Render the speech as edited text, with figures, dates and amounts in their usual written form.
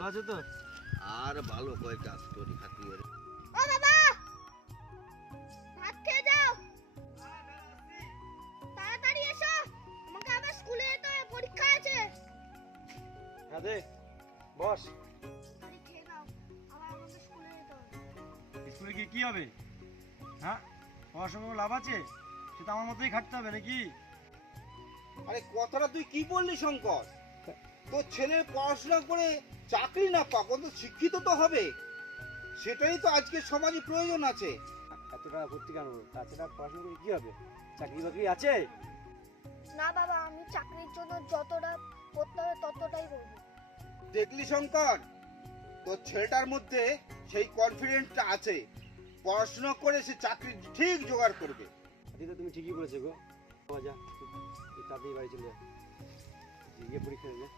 ভালো আছে তো? আর ভালো কয়টা স্টোরি খাটিয়ে রে। ও বাবা, ভাত খেয়ে যাও। তাড়াতাড়ি এসো, আমাকে আবার স্কুলে যেতে হবে, পরীক্ষা আছে। হ্যাঁ দে, বস। আরে খেয়ে নাও, আবার আমাকে স্কুলে যেতে হবে। স্কুলে গিয়ে কি হবে? হ্যাঁ, পড়াশোনা করে লাভ আছে? সেটা আমার মতোই খাটতে হবে নাকি? আরে কথাটা তুই কি বললি শঙ্কর? তোর ছেলে পড়াশোনা করে চাকরি না পাক, অন্তত শিক্ষিত তো হবে। সেটাই তো আজকের সমাজে প্রয়োজন আছে। এত টাকা ভর্তি কেন? তাছাড়া পড়াশোনা করে কি হবে? চাকরি বাকরি আছে? না বাবা, আমি চাকরির জন্য যতটা করতে হবে ততটাই করবো। দেখলি শঙ্কর, তোর ছেলেটার মধ্যে সেই কনফিডেন্সটা আছে। পড়াশোনা করে সে চাকরি ঠিক জোগাড় করবে। দিদা তুমি ঠিকই বলেছো গো। বাবা যা, তুই তাড়াতাড়ি বাড়ি চলে যা, গিয়ে পরীক্ষা দেবে।